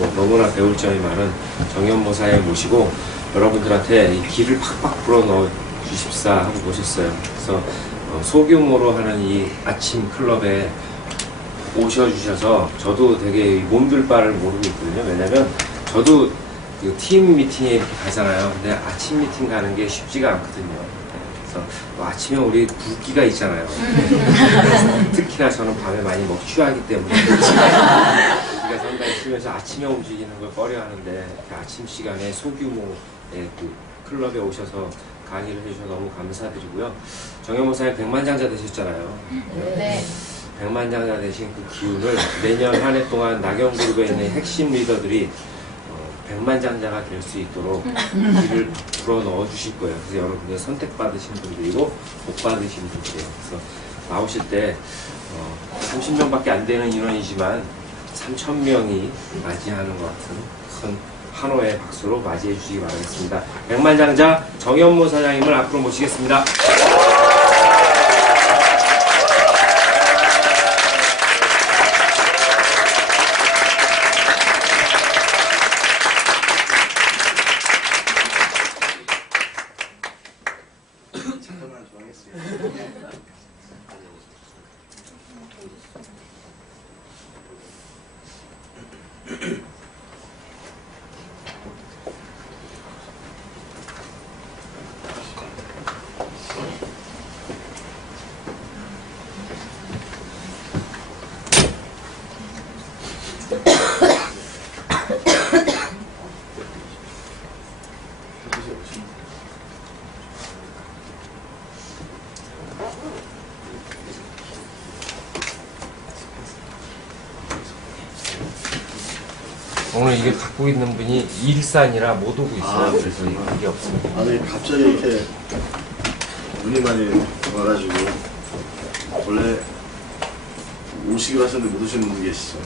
또 너무나 배울 점이 많은 정연모사에 모시고 여러분들한테 이 기를 팍팍 불어넣어 주십사 하고 모셨어요. 그래서 소규모로 하는 이 아침 클럽에 오셔주셔서 저도 되게 몸둘 바를 모르고 있거든요. 왜냐면 저도 팀 미팅에 이렇게 가잖아요. 근데 아침 미팅 가는 게 쉽지가 않거든요. 그래서 아침에 우리 붓기가 있잖아요. 특히나 저는 밤에 많이 취하기 때문에 붓기가 상당히 심해서 아침에 움직이는 걸 꺼려 하는데 그 아침 시간에 소규모의 그 클럽에 오셔서 강의를 해주셔서 너무 감사드리고요. 정연모사님 백만장자 되셨잖아요. 네. 백만장자 되신 그 기운을 내년 한 해 동안 낙연그룹에 있는 핵심 리더들이 백만장자가 될 수 있도록 길을 불어 넣어 주실 거예요. 그래서 여러분들 선택받으신 분들이고 복 받으신 분들이에요. 그래서 나오실 때 30명밖에 안 되는 인원이지만 3,000명이 맞이하는 것 같은 큰 한호의 박수로 맞이해 주시기 바라겠습니다. 백만장자 정연모 사장님을 앞으로 모시겠습니다. 잠깐만 좀 하겠습니다. 오늘 이게 갖고 있는 분이 일산이라 못 오고 있어요. 그래서 이게 없습니다. 아니 갑자기 이렇게 눈이 많이 와가지고 원래 오시기로 하셨는데 못 오시는 분 계시죠?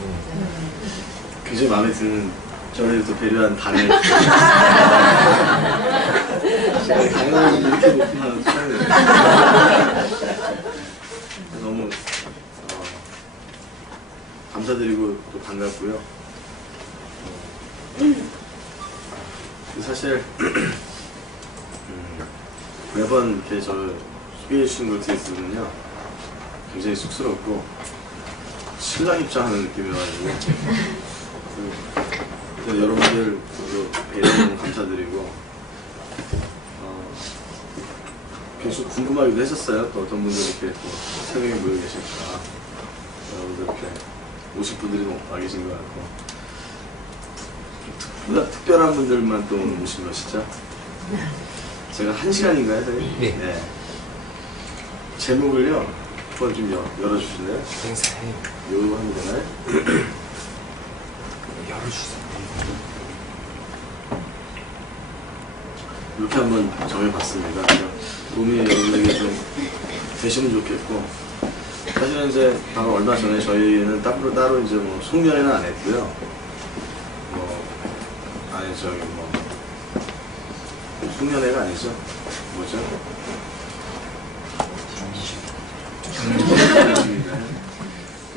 굉장히 마음에 드는 저를 또 배려한 단을 제가 강연을 이렇게 높이면 처음이에요. 너무 감사드리고 또 반갑고요. 사실 매번 이렇게 저 소개해 주시는 걸 들으면요 굉장히 쑥스럽고 신랑 입장하는 느낌이어가지고 여러분들 배려 너무 감사드리고 계속 궁금하기도 했었어요. 또 어떤 분들이 이렇게 또 새벽에 모여 계실까, 여러분들 이렇게 오실 분들이 너무 와 계신 것 같고 특별한 분들만 또 오늘 오신 것이죠. 제가 1시간인가요, 선생님? 네. 네. 제목을요, 한번 좀 열어주실래요? 굉장히 이거 하면 되나요? 열어주세요. 이렇게 한번 정해봤습니다. 도움이 여러분에게 좀 되시면 좋겠고, 사실은 이제 바로 얼마 전에 저희는 따로 이제 뭐 송년회는 안 했고요. 아니 저기 뭐 송년회가 아니죠? 뭐죠?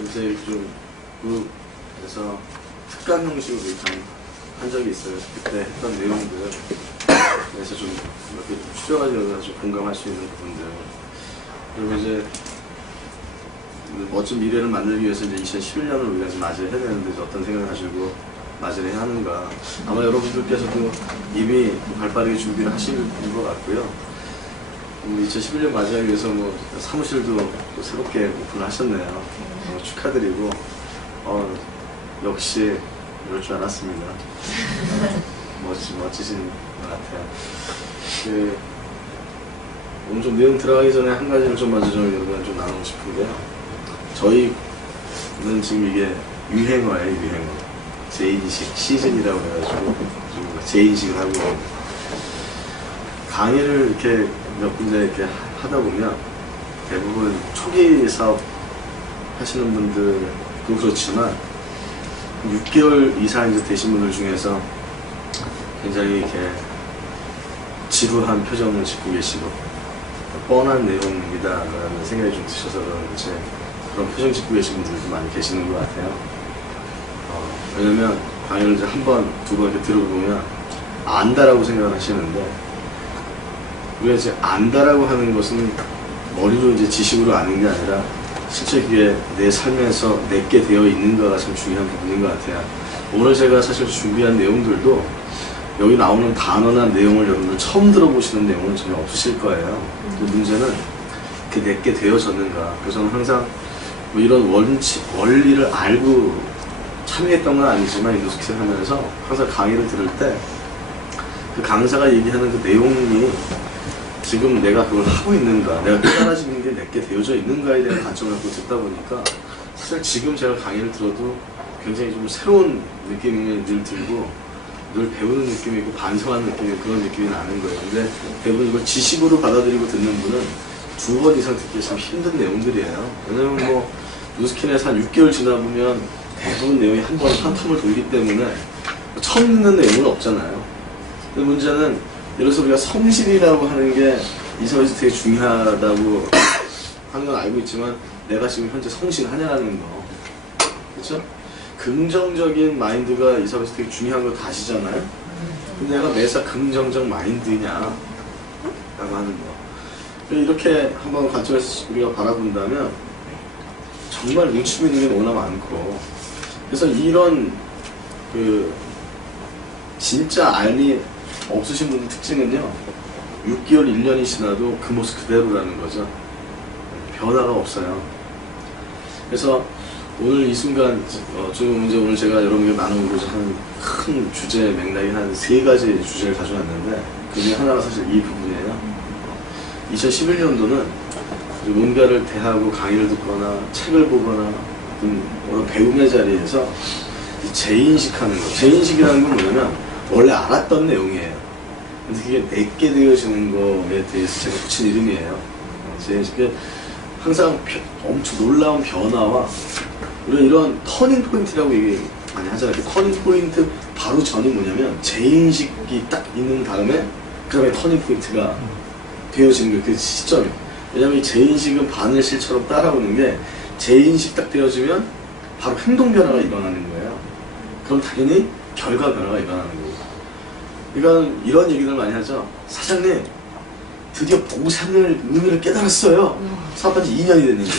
요새 좀 그래서 특강 형식으로 한 적이 있어요. 그때 했던 내용들 그래서 좀 이렇게 추려가지고 좀 공감할 수 있는 부분들 그리고 이제 멋진 미래를 만들기 위해서 이제 2011년을 우리가 좀 맞이해야 되는데 이제 어떤 생각을 하시고 맞이를 해야 하는가. 아마 여러분들께서도 이미 발빠르게 준비를 하신 것 같고요. 2011년 맞이하기 위해서 뭐 사무실도 또 새롭게 오픈을 하셨네요. 축하드리고, 역시 이럴 줄 알았습니다. 멋지신 것 같아요. 오늘 좀 내용 들어가기 전에 한 가지를 좀 먼저 여러분과 좀 나누고 싶은데요. 저희는 지금 이게 유행어예요, 유행어. 재인식 시즌이라고 해가지고 좀 재인식을 하고 강의를 이렇게 몇 군데 이렇게 하다 보면 대부분 초기 사업 하시는 분들도 그렇지만 6개월 이상 이제 되신 분들 중에서 굉장히 이렇게 지루한 표정을 짓고 계시고 뻔한 내용이다라는 생각이 좀 드셔서 그런지 그런 표정 짓고 계신 분들도 많이 계시는 것 같아요. 왜냐면 강의를 이제 한 번, 두 번 이렇게 들어보면 안다라고 생각을 하시는데, 우리가 이제 안다라고 하는 것은 머리로 이제 지식으로 아는 게 아니라 실제 그게 내 삶에서 내게 되어 있는가가 참 중요한 부분인 것 같아요. 오늘 제가 사실 준비한 내용들도 여기 나오는 단어나 내용을 여러분들 처음 들어보시는 내용은 전혀 없으실 거예요. 문제는 그 내게 되어졌는가. 그래서 저는 항상 뭐 이런 원리를 알고 참여했던 건 아니지만 인도스킷을 하면서 항상 강의를 들을 때 그 강사가 얘기하는 그 내용이 지금 내가 그걸 하고 있는가, 내가 깨달아지는 게 내게 되어져 있는가에 대한 관점을 갖고 듣다 보니까 사실 지금 제가 강의를 들어도 굉장히 좀 새로운 느낌이 늘 들고 늘 배우는 느낌이 있고 반성하는 느낌이, 그런 느낌이 나는 거예요. 근데 대부분 이걸 지식으로 받아들이고 듣는 분은 2번 이상 듣기 참 힘든 내용들이에요. 왜냐면 뭐 누스킨에서 한 6개월 지나보면 대부분 내용이 한 텀을 돌기 때문에 처음 듣는 내용은 없잖아요. 근데 문제는 예를 들어서 우리가 성실이라고 하는 게 이 사회에서 되게 중요하다고 하는 건 알고 있지만 내가 지금 현재 성실하냐라는 거, 그렇죠? 긍정적인 마인드가 이 사회에서 되게 중요한 거 다 아시잖아요? 근데 내가 매사 긍정적 마인드냐 라고 하는 거, 이렇게 한번 관점에서 우리가 바라본다면 정말 뭉치고 있는 게 너무나 많고, 그래서 이런 그 진짜 알미 없으신 분의 특징은요, 6개월, 1년이 지나도 그 모습 그대로라는 거죠. 변화가 없어요. 그래서 오늘 이 순간, 지금 이제 오늘 제가 여러분께 나누고자 하는 큰 주제 맥락이 한 3가지 주제를 가져왔는데, 그 중에 하나가 사실 이 부분이에요. 2011년도는 뭔가를 대하고 강의를 듣거나 책을 보거나 어떤 배움의 자리에서 재인식하는 거. 재인식이라는 건 뭐냐면 원래 알았던 내용이에요. 근데 그게 내게 되어지는 거에 대해서 제가 붙인 이름이에요. 재인식은 항상 엄청 놀라운 변화와 이런 터닝 포인트라고 얘기 많이 하잖아요. 그 터닝 포인트 바로 전이 뭐냐면 재인식이 딱 있는 다음에 그 다음에 터닝 포인트가 되어지는 거예요. 그 시점이. 왜냐면 이 재인식은 바늘실처럼 따라오는 게 재인식 딱 되어지면 바로 행동 변화가 일어나는 거예요. 그럼 당연히 결과 변화가 일어나는 거예요. 그러니까 이런 얘기들 많이 하죠. 사장님, 드디어 보상을 의미를 깨달았어요. 사업한 지 2년이 됐는데.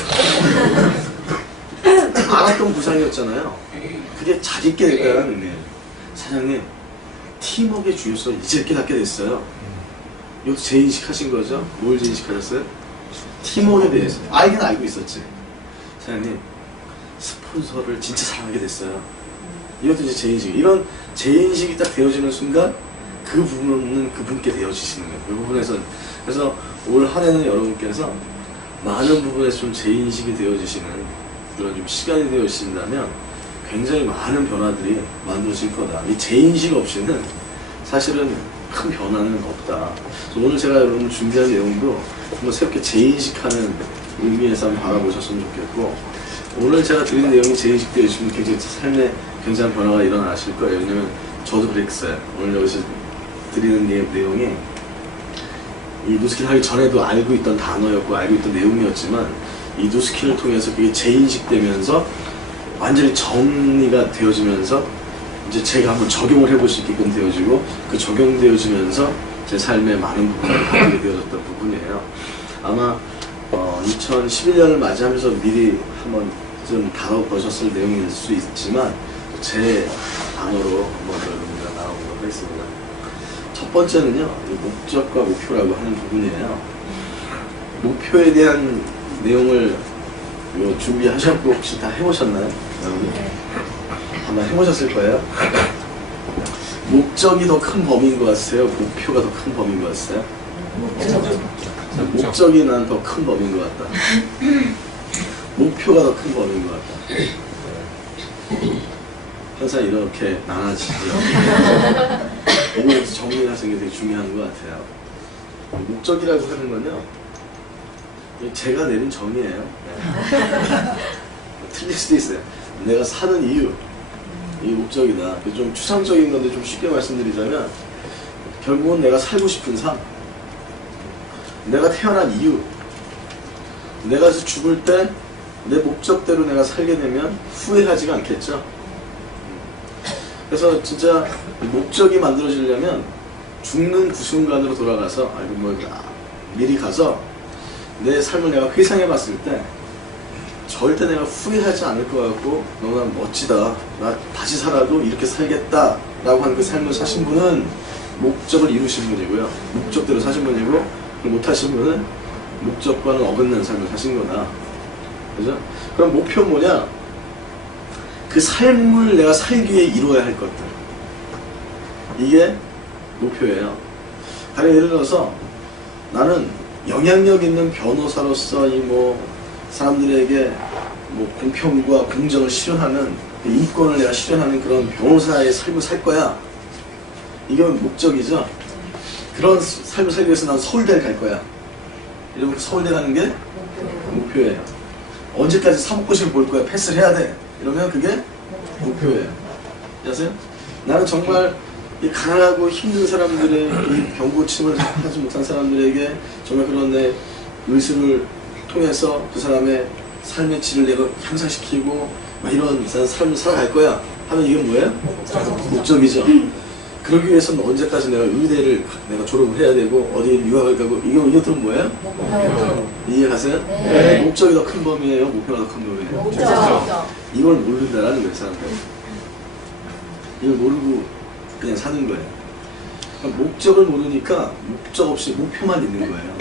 알았던 보상이었잖아요. 그게 잘 있게 됐다는 의미예요. 사장님, 팀워크의 중요성을 이제 깨닫게 됐어요. 이것도 재인식 하신 거죠? 뭘 재인식하셨어요? 팀워크에 대해서. 알긴 알고 있었지. 사장님, 스폰서를 진짜 사랑하게 됐어요. 이것도 이제 재인식. 이런 재인식이 딱 되어지는 순간 그 부분은 그분께 되어지시는 거예요. 그 부분에서. 그래서 올 한 해는 여러분께서 많은 부분에서 좀 재인식이 되어지시는 그런 좀 시간이 되어지신다면 굉장히 많은 변화들이 만들어질 거다. 이 재인식 없이는 사실은 큰 변화는 없다. 그래서 오늘 제가 여러분 준비한 내용도 한번 새롭게 재인식하는 의미에서 한번 바라보셨으면 좋겠고, 오늘 제가 드린 내용이 재인식 되어지시면 굉장히 삶에 굉장한 변화가 일어나실 거예요. 왜냐면 저도 그랬어요. 오늘 여기서 드리는 내용이 이 누스킬 하기 전에도 알고 있던 단어였고 알고 있던 내용이었지만 이 누스킬을 통해서 그게 재인식되면서 완전히 정리가 되어지면서 이제 제가 한번 적용을 해볼 수 있게끔 되어지고, 그 적용되어지면서 제 삶의 많은 부분을 바뀌게 되어졌던 부분이에요. 아마 2011년을 맞이하면서 미리 한번 좀 다뤄보셨을 내용일 수 있지만 제 단어로 한번 여러분과 나눠보도록 하겠습니다. 첫 번째는요, 목적과 목표라고 하는 부분이에요. 목표에 대한 내용을 준비하셨고 혹시 다 해보셨나요? 아마 해보셨을 거예요. 목적이 더 큰 범위인 것 같아요? 목표가 더 큰 범위인 것 같아요? 목적이 난 더 큰 범위인 것 같다. 목표가 더 큰 범위인 것 같다. 항상 이렇게 나눠지죠. 오늘 정리하시는 게 되게 중요한 것 같아요. 목적이라고 하는 건요, 제가 내린 정의예요. 틀릴 수도 있어요. 내가 사는 이유, 이 목적이다. 좀 추상적인 건데 좀 쉽게 말씀드리자면 결국은 내가 살고 싶은 삶, 내가 태어난 이유, 내가 죽을 때 내 목적대로 내가 살게 되면 후회하지가 않겠죠. 그래서 진짜 목적이 만들어지려면 죽는 그 순간으로 돌아가서 미리 가서 내 삶을 내가 회상해 봤을 때 절대 내가 후회하지 않을 것 같고 너무나 멋지다, 나 다시 살아도 이렇게 살겠다 라고 하는 그 삶을 사신 분은 목적을 이루신 분이고요, 목적대로 사신 분이고, 못하신 분은 목적과는 어긋난 삶을 사신 거다. 그죠? 그럼 목표는 뭐냐? 그 삶을 내가 살기 위해 이루어야 할 것들, 이게 목표예요. 가령 예를 들어서 나는 영향력 있는 변호사로서 이 사람들에게 공평과 공정을 실현하는, 인권을 내가 실현하는 그런 변호사의 삶을 살 거야. 이게 목적이죠. 그런 삶을 살기 위해서 난 서울대를 갈 거야. 이러면 서울대 가는 게 목표예요. 언제까지 사법고시를 볼 거야. 패스를 해야 돼. 이러면 그게 목표예요. 아세요? 나는 정말 이 가난하고 힘든 사람들의 이 병고침을 하지 못한 사람들에게 정말 그런 내 의술을 통해서 그 사람의 삶의 질을 내가 향상시키고 이런 삶을 살아갈 거야 하면 이게 뭐예요? 목적이죠. 그러기 위해서는 언제까지 내가 의대를 내가 졸업을 해야 되고 어디에 유학을 가고, 이것들은 뭐예요? 이해 가세요? 네. 목적이 더 큰 범위예요? 목표가 더 큰 범위예요? 목적. 이걸 모른다라는 거예요, 사람들. 이걸 모르고 그냥 사는 거예요. 그러니까 목적을 모르니까 목적 없이 목표만 있는 거예요.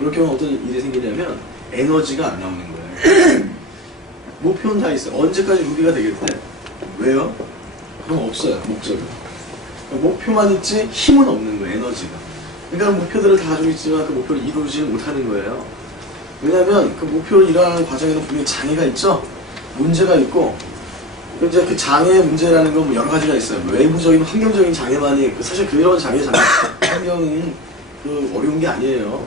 그렇게 하면 어떤 일이 생기냐면 에너지가 안 나오는 거예요. 목표는 다 있어요. 언제까지 루비가 되겠대? 왜요? 그럼 없어요, 목적은. 그러니까 목표만 있지 힘은 없는 거예요, 에너지가. 그러니까 목표들을 다 가지고 있지만 그 목표를 이루지 못하는 거예요. 왜냐하면 그 목표를 이루는 과정에는 분명히 장애가 있죠? 문제가 있고, 이제 그 장애의 문제라는 건 여러 가지가 있어요. 외부적인 환경적인 장애만이, 사실 그런 환경은 어려운 게 아니에요.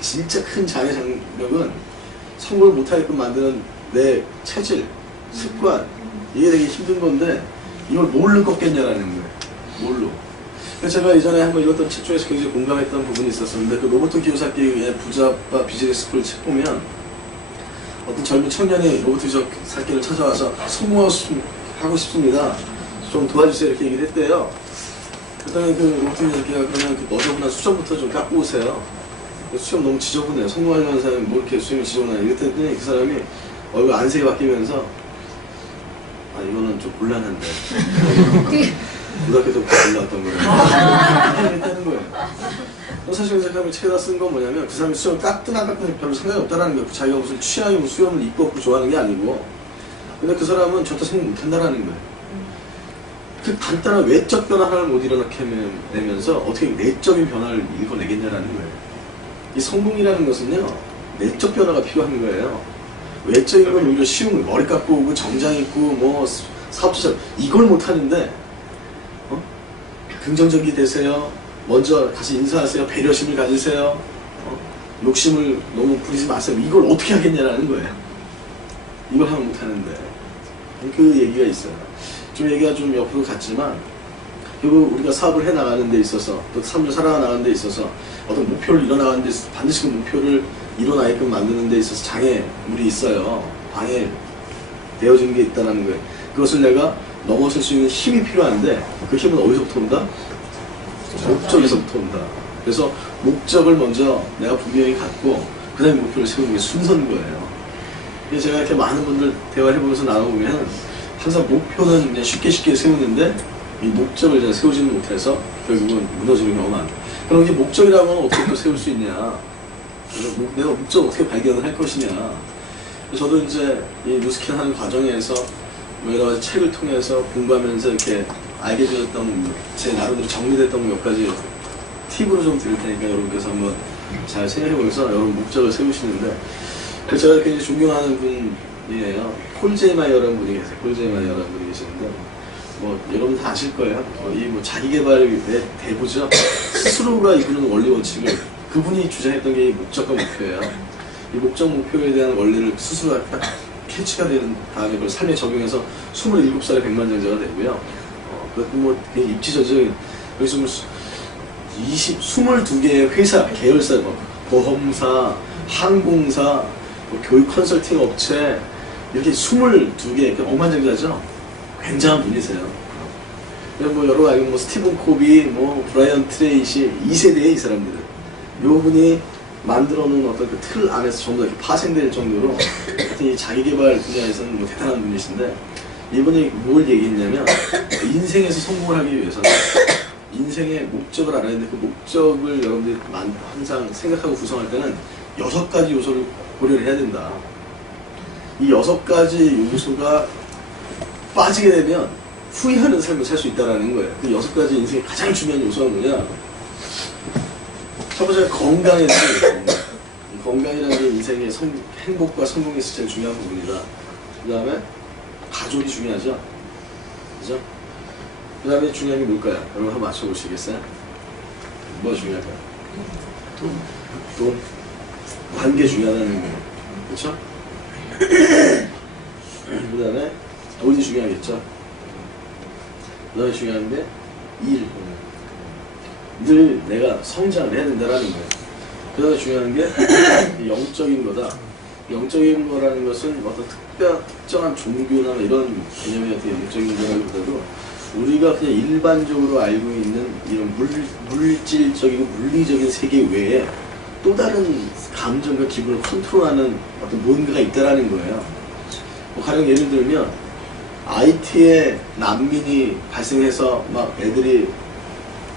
진짜 큰 장애 장벽은 성공을 못하게끔 만드는 내 체질, 습관, 이게 되게 힘든 건데 이걸 뭘로 꺾겠냐라는 거예요. 뭘로. 그래서 제가 예전에 한번 읽었던 책 중에서 굉장히 공감했던 부분이 있었는데, 그 로버트 키요사키의 부자와 비즈니스 스쿨 책 보면 어떤 젊은 청년이 로버트 키요사키를 찾아와서 성공하고 싶습니다, 좀 도와주세요 이렇게 얘기를 했대요. 그랬더니 그 로버트 키요사키가 그러면 그 너저분한 수점부터 좀 깎고 오세요. 수염 너무 지저분해요. 성공하려는 사람이 뭐 이렇게 수염이 지저분하냐 이랬더니 그 사람이 얼굴 안색이 바뀌면서 이거는 좀 곤란한데 고등학교 때부터 올라왔던 거예요. 했다는 거예요. 사실 그 사람이 책에다 쓴 건 뭐냐면 그 사람이 수염을 깎든 안 깎든 별로 상관이 없다는 거예요. 자기가 무슨 취향이 수염을 이뻐 없고 좋아하는 게 아니고, 근데 그 사람은 절대 성공 못한다라는 거예요. 그 간단한 외적 변화 하나를 못 일어나게 내면서 어떻게 내적인 변화를 일궈내겠냐라는 거예요. 이 성공이라는 것은요, 내적 변화가 필요한 거예요. 외적인 건 오히려 쉬운 거예요. 머리 깎고 오고 정장 입고 사업자 이걸 못하는데 긍정적이 되세요. 먼저 가서 인사하세요. 배려심을 가지세요. 욕심을 너무 부리지 마세요. 이걸 어떻게 하겠냐라는 거예요. 이걸 하면 못하는데. 그 얘기가 있어요. 좀 얘기가 좀 옆으로 갔지만 결국 우리가 사업을 해나가는 데 있어서, 또 삶을 살아나가는 데 있어서 어떤 목표를 이뤄나가는 데 있어서 반드시 그 목표를 이뤄나게끔 만드는 데 있어서 장애물이 있어요. 방해되어지는 게 있다는 거예요. 그것을 내가 넘어설 수 있는 힘이 필요한데 그 힘은 어디서부터 온다? 목적에서부터 온다. 그래서 목적을 먼저 내가 분명히 갖고 그 다음에 목표를 세우는 게 순서인 거예요. 그래서 제가 이렇게 많은 분들 대화를 해보면서 나눠보면 항상 목표는 그냥 쉽게 세우는데 이 목적을 이제 세우지는 못해서 결국은 무너지는 경우가 많아요. 그럼 이제 목적이라고 하면 어떻게 또 세울 수 있냐? 내가 목적을 어떻게 발견을 할 것이냐? 저도 이제 이 뉴스캔 하는 과정에서 여러 가지 책을 통해서 공부하면서 이렇게 알게 되었던 제 나름대로 정리됐던 몇 가지 팁으로 좀 드릴 테니까 여러분께서 한번 잘 생각해보면서 여러분 목적을 세우시는데, 제가 굉장히 존경하는 분이에요. 폴 제이마이어라는 분이 계세요. 폴 제이마이어라는 분이 계시는데 여러분 다 아실 거예요. 이 자기개발의 대부죠. 스스로가 이끄는 원리 원칙을 그분이 주장했던 게 이 목적과 목표예요. 이 목적 목표에 대한 원리를 스스로가 딱 캐치가 된 다음에 그걸 삶에 적용해서 27살에 백만장자가 되고요. 그것도 입지적인, 그래서 22개의 회사, 계열사, 보험사, 항공사, 교육 컨설팅 업체, 이렇게 22개, 억만장자죠? 굉장한 분이세요. 뭐 여러 가지 뭐 스티븐 코비, 뭐 브라이언 트레이시 2세대의 이 사람들은 요 분이 만들어 놓은 어떤 그 틀 안에서 전부 다 이렇게 파생될 정도로 하여튼 이 자기개발 분야에서는 뭐 대단한 분이신데 이분이 뭘 얘기했냐면 인생에서 성공을 하기 위해서는 인생의 목적을 알아야 되는데 그 목적을 여러분들이 항상 생각하고 구성할 때는 6가지 요소를 고려를 해야 된다. 이 6가지 요소가 빠지게 되면 후회하는 삶을 살 수 있다는 거예요. 그 6가지 인생의 가장 중요한 요소가 뭐냐? 첫 번째는 건강에 대한 건강이라는 게 인생의 행복과 성공에서 제일 중요한 부분이다. 그 다음에 가족이 중요하죠. 그죠? 그 다음에 중요한 게 뭘까요? 여러분 한번 맞춰보시겠어요? 뭐가 중요할까요? 돈. 관계 중요하다는 거예요. 그렇죠? 그 다음에 돈이 중요하겠죠? 그 다음에 중요한 게 일. 늘 내가 성장을 해야 된다는 거예요. 그 다음에 중요한 게 영적인 거다. 영적인 거라는 것은 어떤 특정한 종교나 이런 개념이 어떻게 영적인 거라기보다도 우리가 그냥 일반적으로 알고 있는 이런 물질적이고 물리적인 세계 외에 또 다른 감정과 기분을 컨트롤하는 어떤 뭔가가 있다라는 거예요. 뭐 가령 예를 들면 IT에 난민이 발생해서 막 애들이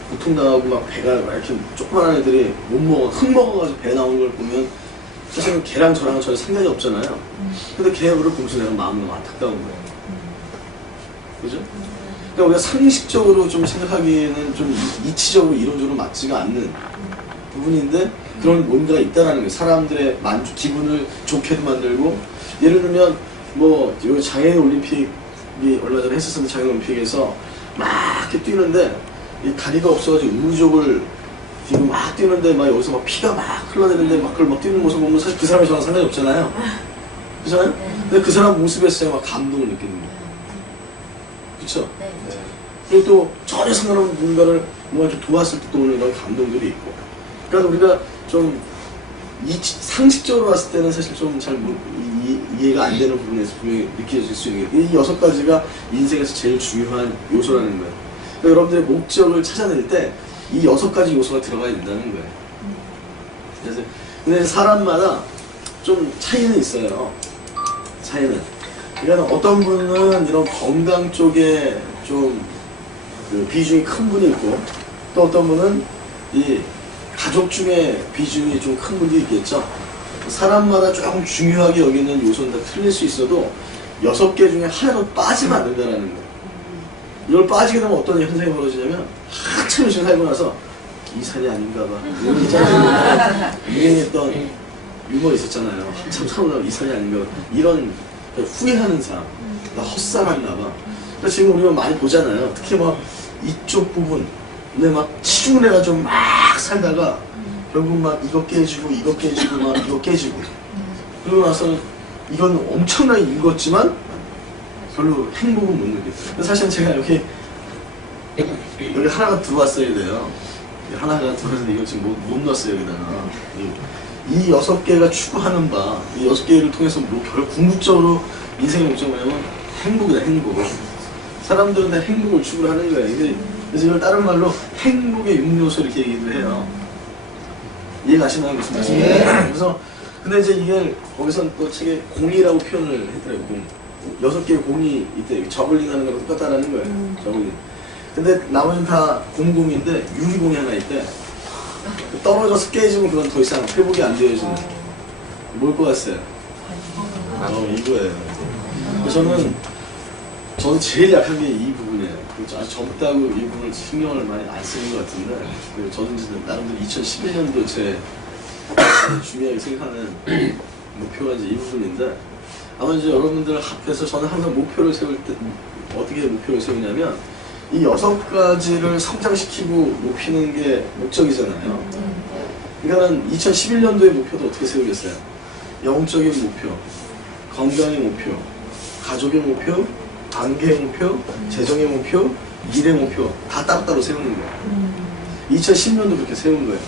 고통당하고 막 배가 막 이렇게 조그만한 애들이 못 먹어 흙 먹어가지고 배 나오는 걸 보면 사실은 걔랑 저랑은 전혀 상관이 없잖아요. 근데 걔를 보면서 내가 마음이 너무 안타까운 거예요. 그죠? 그러니까 우리가 상식적으로 좀 생각하기에는 좀 이치적으로 이론적으로 맞지가 않는 부분인데 그런 뭔가가 있다라는 거예요. 사람들의 기분을 좋게도 만들고 예를 들면 뭐 장애인 올림픽이 얼마 전에 했었는데 장애인 올림픽에서 막 이렇게 뛰는데 이 다리가 없어가지고 의무족을 지금 막 뛰는데 막 여기서 막 피가 막 흘러내리는데 막 그걸 막 뛰는 모습 보면 사실 그 사람이 저랑 상관이 없잖아요. 그렇잖아요? 근데 그 사람 모습에서 제가 막 감동을 느끼는 거예요. 그렇죠? 그리고 또 전혀 상관없는 누군가를 뭔가 좀 도왔을 때 또 오는 이런 감동들이 있고. 그러니까 우리가 좀 상식적으로 봤을 때는 사실 좀 잘 이해가 안 되는 부분에서 분명히 느껴질 수 있는 게 이 6가지가 인생에서 제일 중요한 요소라는 거예요. 그러니까 여러분들의 목적을 찾아낼 때 이 6가지 요소가 들어가야 된다는 거예요. 그래서 근데 사람마다 좀 차이는 있어요. 차이는. 그러니까 어떤 분은 이런 건강 쪽에 좀 그 비중이 큰 분이 있고 또 어떤 분은 이 가족 중에 비중이 좀 큰 분도 있겠죠. 사람마다 조금 중요하게 여기는 요소는 다 틀릴 수 있어도 6개 중에 하나도 빠지면 안 된다는 거예요. 이걸 빠지게 되면 어떤 현상이 벌어지냐면 한참 열심히 살고 나서 이 살이 아닌가 봐. 이런 거 있잖아요. 유행했던 유머 있었잖아요. 한참 살고 나면 이 살이 아닌가 봐. 이런 후회하는 사람. 나 헛살았나 봐. 그러니까 지금 우리가 많이 보잖아요. 특히 막 이쪽 부분. 근데 막 치중을 해가지고 막 살다가 결국 막 이거 깨지고 이거 깨지고 막 이거 깨지고 그러고 나서 이건 엄청나게 읽었지만 별로 행복은 못 느꼈어요. 사실 제가 여기 하나가 들어왔어야 돼요. 하나가 들어와서 이거 지금 못 넣었어요 여기다가. 이 6개가 추구하는 바, 이 6개를 통해서 뭐 궁극적으로 인생의 목적이 뭐냐면 행복이다, 행복. 사람들은 다 행복을 추구를 하는 거예요. 그래서 이걸 다른 말로 행복의 6요소 이렇게 얘기를 해요. 이해가시나요? 무슨 말씀이에요? 네. 그래서 근데 이제 이게 거기서 또 책에 공이라고 표현을 했더라고요. 공. 6개의 공이 있대. 저글링 하는 거랑 똑같다라는 거예요. 저글링. 근데 나머지는 다 공공인데 유리공이 하나 있대. 떨어져서 깨지면 그건 더 이상 회복이 안 되어지는. 뭘 것 같아요? 이거예요. 저는 제일 약한 게 이 부분이에요. 아주 젊다고 이 부분을 신경을 많이 안 쓰는 것 같은데, 저는 이제 나름대로 2011년도 제 중요하게 생각하는 목표가 이제 이 부분인데, 아마 이제 여러분들 앞에서 저는 항상 목표를 세울 때, 어떻게 목표를 세우냐면, 이 6가지를 성장시키고 높이는 게 목적이잖아요. 그러니까는 2011년도의 목표도 어떻게 세우겠어요? 영적인 목표, 건강의 목표, 가족의 목표, 관계의 목표, 재정의 목표, 일의 목표 다 따로따로 세우는 거예요. 2010년도 그렇게 세운 거예요.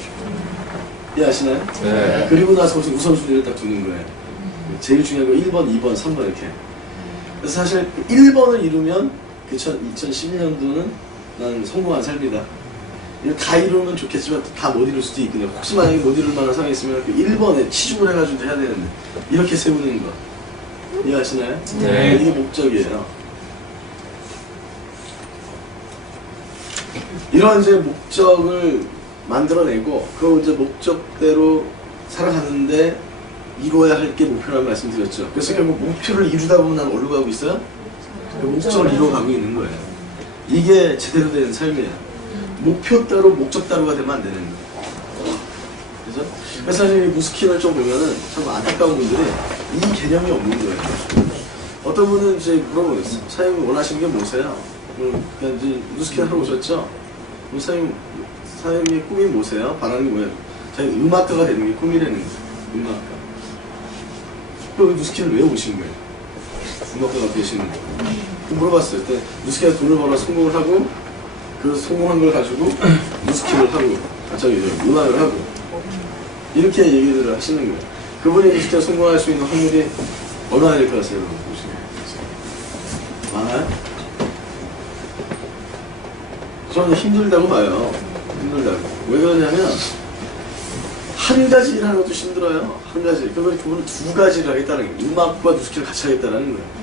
이해하시나요? 네. 그리고 나서 우선순위를 딱 두는 거예요. 제일 중요한 거 1번, 2번, 3번 이렇게. 그래서 사실 1번을 이루면 2011년도는 난 성공한 삶이다. 이거 다 이루면 좋겠지만 다 못 이룰 수도 있거든요. 혹시 만약에 못 이룰 만한 상황이 있으면 그 1번에 치중을 해가지고 해야 되는데 이렇게 세우는 거 이해하시나요? 네. 이게 목적이에요. 이런 이제 목적을 만들어내고 그 이제 목적대로 살아가는데 이루어야 할 게 목표라는 말씀드렸죠. 그래서 결국 목표를 이루다 보면 난 어디로 가고 있어요? 그 목적을 이루어가고 있는 거예요. 이게 제대로 된 삶이에요. 목표 따로 목적 따로가 되면 안 되는 거예요. 그죠? 그래서 사실 무스킨을 좀 보면은 참 안타까운 분들이 이 개념이 없는 거예요. 어떤 분은 이제 물어보겠어요. 사장님 원하시는 게 뭐세요? 그러니까 이제 무스킨 하러 오셨죠? 사장님의 꿈이 뭐세요? 바라는 게 뭐예요? 자기 음악가가 되는 게 꿈이라는 거예요. 음악가. 그럼 무스킨을 왜 오신 거예요? 음악가가 되시는 거예요. 물어봤어요. 그때 무스킨가 돈을 벌어 성공을 하고 그 성공한 걸 가지고 무스킨을 하고 음악을 하고 이렇게 얘기를 하시는 거예요. 그분이 무스킨을 성공할 수 있는 확률이 얼마나 될 것 같아요? 많아요? 저는 힘들다고 봐요. 힘들다고. 왜 그러냐면 한 가지 일하는 것도 힘들어요. 한 가지. 그러면 그분은 두 가지를 하겠다는 거예요. 음악과 무스킨을 같이 하겠다는 거예요.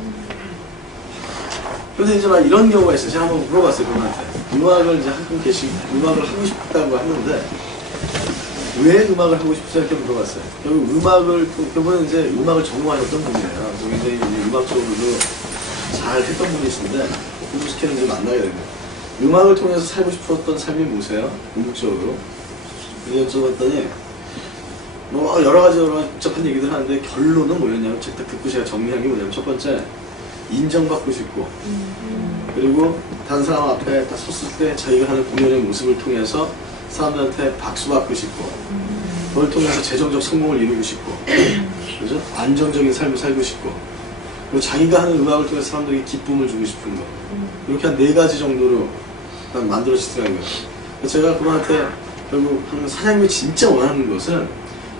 그런데 이제 막 이런 경우가 있어요. 제가 한번 물어봤어요, 그분한테. 음악을 이제 하고 음악을 하고 싶다고 하는데, 왜 음악을 하고 싶으세요? 이렇게 물어봤어요. 결국 그분은 이제 음악을 전공하셨던 분이에요. 굉장히 음악적으로도 잘 했던 분이신데, 그 무스킨을 이제 만나게 된 거예요. 음악을 통해서 살고 싶었던 삶이 뭐세요? 궁극적으로. 여쭤봤더니, 뭐 여러 가지 복잡한 얘기들 하는데, 결론은 뭐였냐면, 딱 듣고 제가 정리한 게 뭐냐면, 첫 번째, 인정받고 싶고 그리고 다른 사람 앞에 딱 섰을 때 자기가 하는 공연의 모습을 통해서 사람들한테 박수받고 싶고 그걸 통해서 재정적 성공을 이루고 싶고 그죠? 안정적인 삶을 살고 싶고 그리고 자기가 하는 음악을 통해서 사람들에게 기쁨을 주고 싶은 거 이렇게 한 4가지 정도로 만들어지더라고요. 제가 그분한테 결국 사장님이 진짜 원하는 것은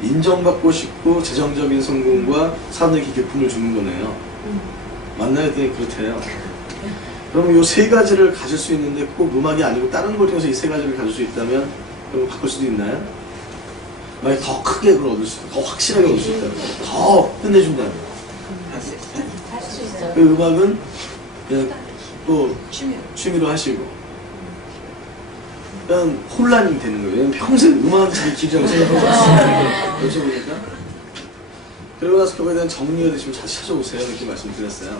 인정받고 싶고 재정적인 성공과 사람들에게 기쁨을 주는 거네요. 만나야 되니 그렇대요. 그러면 이 3가지를 가질 수 있는데 꼭 음악이 아니고 다른 걸 통해서 이 3가지를 가질 수 있다면 그럼 바꿀 수도 있나요? 만약 더 크게 그걸 얻을 수 있다, 더 확실하게 얻을 수 있다, 더 끝내준다면 그 음악은 그냥 또 취미로 하시고 그냥 혼란이 되는 거예요. 왜냐면 평생 음악은 자기 길이라고 생각하고 왔어요. 그렇죠 보니까 그러고 나서 그거에 대한 정리가 되시면 다시 찾아오세요. 이렇게 말씀드렸어요.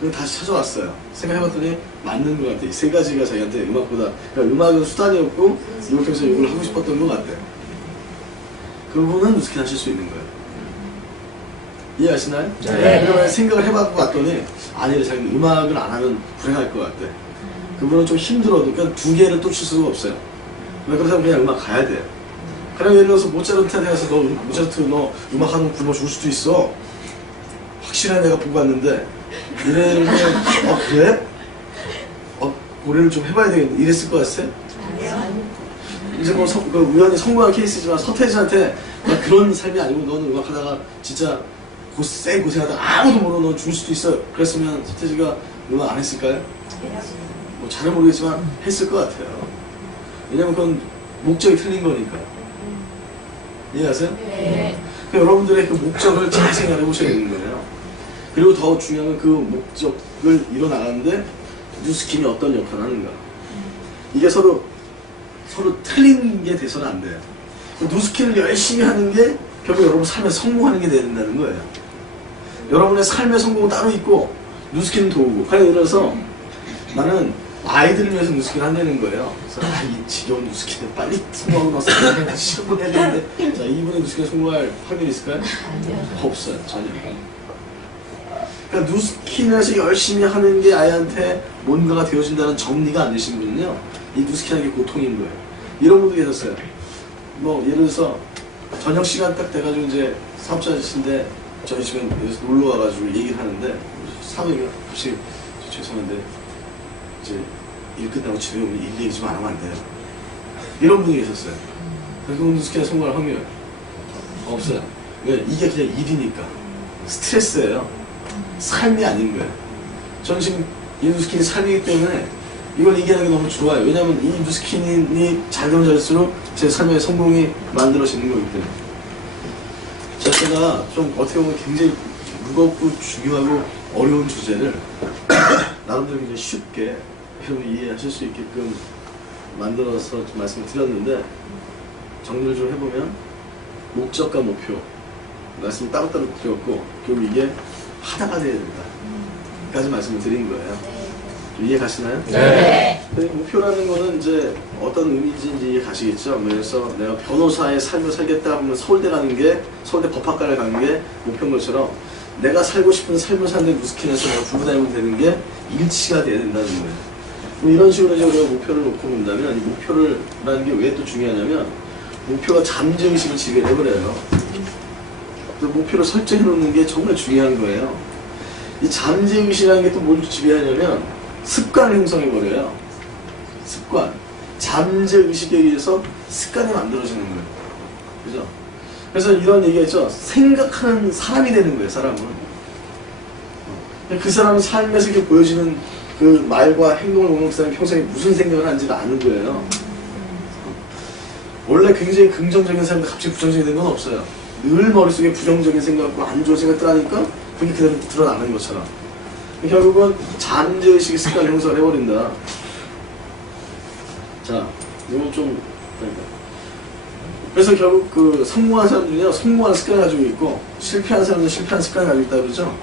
그럼 다시 찾아왔어요. 생각해봤더니 맞는 것 같아요. 이 3가지가 자기한테 음악보다 그러니까 음악은 수단이었고 이걸 통해서 이걸 하고 싶었던 것 같아요. 그분은 무스킨 하실 수 있는 거예요. 이해하시나요? 네. 그러면 생각을 해봤고 왔더니 아니래 자기는 음악을 안 하면 불행할 것 같대. 그분은 좀 힘들어도 그러니까 2개를 또 칠 수가 없어요. 그렇다면 그냥 음악 가야 돼요. 그냥 예를 들어서 모차르트한테 가서 너 음악하는 굶어 죽을 수도 있어. 확실해 내가 보고 왔는데 이래면 그래? 고려를 좀 해봐야 되겠네. 이랬을 것 같아요? 이제 뭐 우연히 성공한 케이스지만 서태지한테 나 그런 삶이 아니고 너는 음악하다가 진짜 쌩 고생하다가 아무도 모르고 너 죽을 수도 있어. 그랬으면 서태지가 음악 안 했을까요? 뭐 잘은 모르겠지만 했을 것 같아요. 왜냐면 그건 목적이 틀린 거니까. 이해하세요? 네. 그러니까 여러분들의 그 목적을 잘 생각해 보셔야 되는 거예요. 그리고 더 중요한 건 그 목적을 이뤄나가는데 누스킨이 어떤 역할을 하는가. 이게 서로 틀린 게 돼서는 안 돼요. 누스킨을 열심히 하는 게 결국 여러분 삶에 성공하는 게 된다는 거예요. 여러분의 삶의 성공은 따로 있고 누스킨은 도우고. 예를 들어서 나는 아이들을 위해서 누스킨을 한다는 거예요. 그래서 이 지겨운 누스킨을 빨리 성공하고 나서 다시 시험을 해야 되는데 자, 이분의 누스킨에 성공할 확률이 있을까요? 없어요. 전혀. 그러니까 누스킨에서 열심히 하는 게 아이한테 뭔가가 되어진다는 정리가 안 되신 분은요, 이 누스킨하는 게 고통인 거예요. 이런 분도 계셨어요. 뭐 예를 들어서 저녁 시간 딱 돼가지고 이제 사업자이신데 저희 집에 여기서 놀러 와가지고 얘기를 하는데 사장님이 혹시 죄송한데 이제 일 끝나고 집에 오면 일 얘기 좀 안 하면 안 돼요. 이런 분이 계셨어요. 그래서 그 누스킨에 성공할 확률 없어요. 왜? 이게 그냥 일이니까. 스트레스예요. 삶이 아닌 거예요. 저는 지금 이 누스킨이 삶이기 때문에 이걸 얘기하는 게 너무 좋아요. 왜냐하면 이 누스킨이 잘 되면 잘수록 제 삶의 성공이 만들어지는 거기 때문에. 자, 제가 좀 어떻게 보면 굉장히 무겁고 중요하고 어려운 주제를 나름대로 굉장히 쉽게 여러분 이해하실 수 있게끔 만들어서 좀 말씀을 드렸는데, 정리를 좀 해보면 목적과 목표 말씀 따로따로 드렸고, 결국 이게 하나가 돼야 된다 까지 말씀을 드린 거예요. 이해 가시나요? 네. 목표라는 거는 이제 어떤 의미인지 이제 이해 가시겠죠? 그래서 내가 변호사의 삶을 살겠다 하면 서울대 가는 게, 서울대 법학과를 가는 게 목표인 것처럼, 내가 살고 싶은 삶을 사는 누스킨에서 내가 두고 다니면 되는 게 일치가 돼야 된다는 거예요. 이런 식으로 이제 우리가 목표를 놓고 본다면, 이 목표라는 게 왜 또 중요하냐면, 목표가 잠재의식을 지게 해버려요. 목표를 설정해 놓는 게 정말 중요한 거예요. 이 잠재의식이라는 게 또 뭘 지배하냐면 습관을 형성해버려요. 습관. 잠재의식에 의해서 습관이 만들어지는 거예요. 그죠? 그래서 이런 얘기가 있죠. 생각하는 사람이 되는 거예요, 사람은. 그 사람 삶에서 이렇게 보여지는 그 말과 행동을 보면 그 사람이 평소에 무슨 생각을 하는지를 아는 거예요. 원래 굉장히 긍정적인 사람도 갑자기 부정적이 된 건 없어요. 늘 머릿속에 부정적인 생각과 안 좋은 생각들 하니까 그게 그대로 드러나는 것처럼. 결국은 잠재의식의 습관을 형성을 해버린다. 자, 이건 좀, 그러니까. 그래서 결국 그 성공한 사람들은요, 성공하는 습관을 가지고 있고, 실패한 사람들은 실패한 습관을 가지고 있다 그러죠.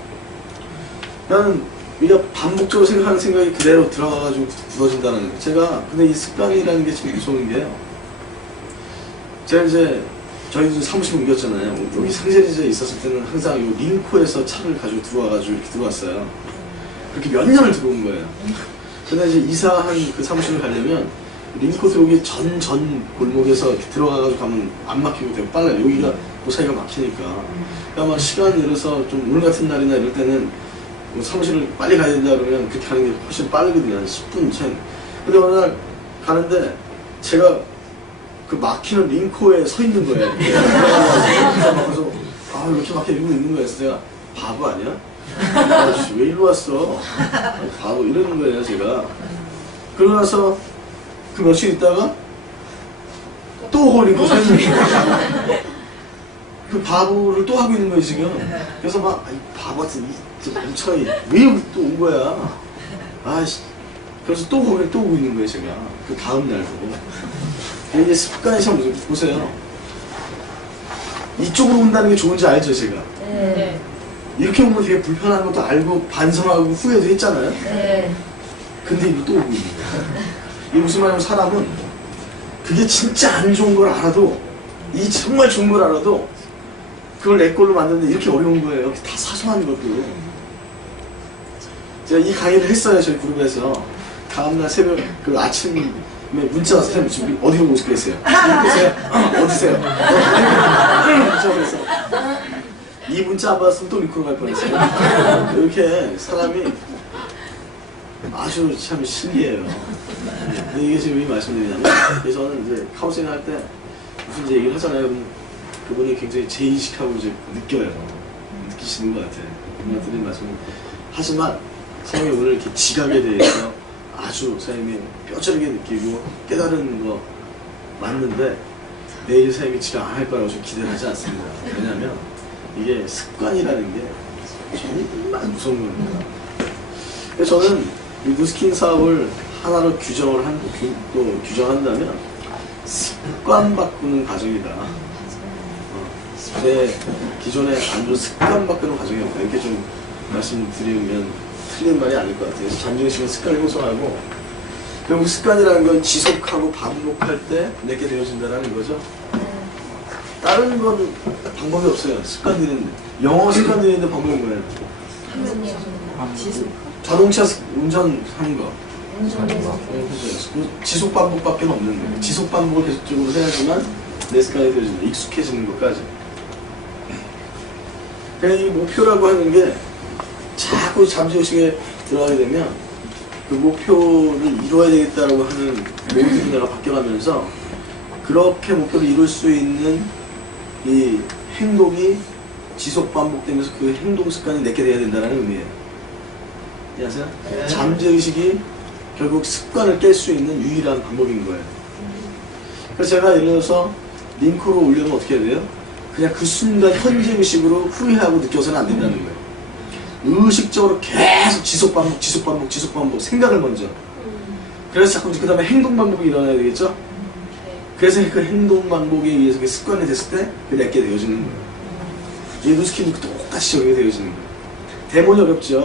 나는 우리가 반복적으로 생각하는 생각이 그대로 들어가가지고 굳어진다는 거예요. 제가, 근데 이 습관이라는 게 참 무서운 게요. 제가 이제, 저희도 사무실 옮겼잖아요. 여기 상제리지에 있었을 때는 항상 요 링코에서 차를 가지고 들어와가지고 이렇게 들어왔어요. 그렇게 몇 년을 들어온 거예요. 근데 이제 이사한 그 사무실을 가려면 링코 들어오기 전 골목에서 이렇게 들어가가지고 가면 안 막히고 되게 빨라요. 여기가 고사이가 막히니까. 그러니까 막 시간 내려서 좀 오늘 같은 날이나 이럴 때는 뭐 사무실을 빨리 가야 된다 그러면 그렇게 가는 게 훨씬 빠르거든요. 한 10분 전. 근데 어느 날 가는데 제가 그 막히는 링코에 서 있는 거예요. 그래서 아 이렇게 막혀 이러고 있는 거예요. 그래서 제가 바보 아니야? 아씨 왜 일로 왔어? 바보 이러는 거예요 제가. 그러고 나서 그 며칠 있다가 또 그 링코 서 있는 거예요. 그 바보를 또 하고 있는 거예요 지금. 그래서 막 아이 바보 같은 이 멍청이 왜 여기 또 온 거야? 아씨. 그래서 또 거기 또 오고 있는 거예요 제가. 그 다음 날 보고. 이게 습관이 참 보세요. 이쪽으로 온다는 게 좋은지 알죠, 제가? 네. 이렇게 오면 되게 불편한 것도 알고 반성하고 후회도 했잖아요. 네. 근데 이거 또 오고 있는 거예요. 이게 무슨 말이냐면 사람은 그게 진짜 안 좋은 걸 알아도, 이 정말 좋은 걸 알아도 그걸 내 걸로 만드는데 이렇게 어려운 거예요. 다 사소한 것도. 제가 이 강의를 했어요, 저희 그룹에서. 다음날 새벽, 그 아침에 문자 와서 선생님 지금 어디로 오실 계세요? 어디세요? 어디세요? 이 문자 안 받았으면 또 리코로 갈 뻔했어요. 이렇게 사람이 아주 참 신기해요. 근데 이게 지금 왜 말씀드리냐면, 그래서 저는 이제 카운셀링 할 때 무슨 이제 얘기를 하잖아요. 그럼 그분이 굉장히 제의식하고 이제 느껴요. 느끼시는 것 같아요. 그분한테 드린 말씀은. 하지만 선생님이 오늘 이렇게 지각에 대해서 아주 선생님이 뼈저리게 느끼고 깨달은 거 맞는데, 내일 선생님이 지각 안 할 거라고 좀 기대를 하지 않습니다. 왜냐면 이게 습관이라는 게 정말 무서운 겁니다. 그래서 저는 이 누스킨 사업을 하나로 또 규정한다면 습관 바꾸는 과정이다. 내 기존에 안 좋은 습관 바꾸는 과정이 없다. 이렇게 좀 말씀드리면 틀린 말이 아닐 것 같아요. 잠재의식은 습관을 형성하고, 결국 습관이라는 건 지속하고 반복할 때 내게 되어진다는 거죠. 다른 건 방법이 없어요. 습관들인데. 영어 습관들인데 방법이 뭐예요? 자동차 운전하는 거. 그 지속 반복밖에 없는 거예요. 지속 반복을 계속적으로 해야지만 내 습관이 되어진다. 익숙해지는 것까지. 그러니까 이 목표라고 하는 게 자꾸 잠재의식에 들어가게 되면 그 목표를 이루어야 되겠다라고 하는 모든 내가 바뀌어가면서, 그렇게 목표를 이룰 수 있는 이 행동이 지속 반복되면서 그 행동 습관이 내게 돼야 된다는 의미예요. 이해하세요? 잠재의식이 결국 습관을 깰 수 있는 유일한 방법인 거예요. 그래서 제가 예를 들어서 링크로 올려면 어떻게 해야 돼요? 그냥 그 순간 현재 의식으로 후회하고 느껴서는 안 된다는 거예요. 의식적으로 계속 지속 반복 생각을 먼저. 그래서 자꾸 그 다음에 행동 반복이 일어나야 되겠죠? 그래서 그 행동 반복에 의해서 그 습관이 됐을 때 그게 내게 되어지는 거예요. 이 누스키도 똑같이 적용이 되어지는 거예요. 대본이 어렵죠?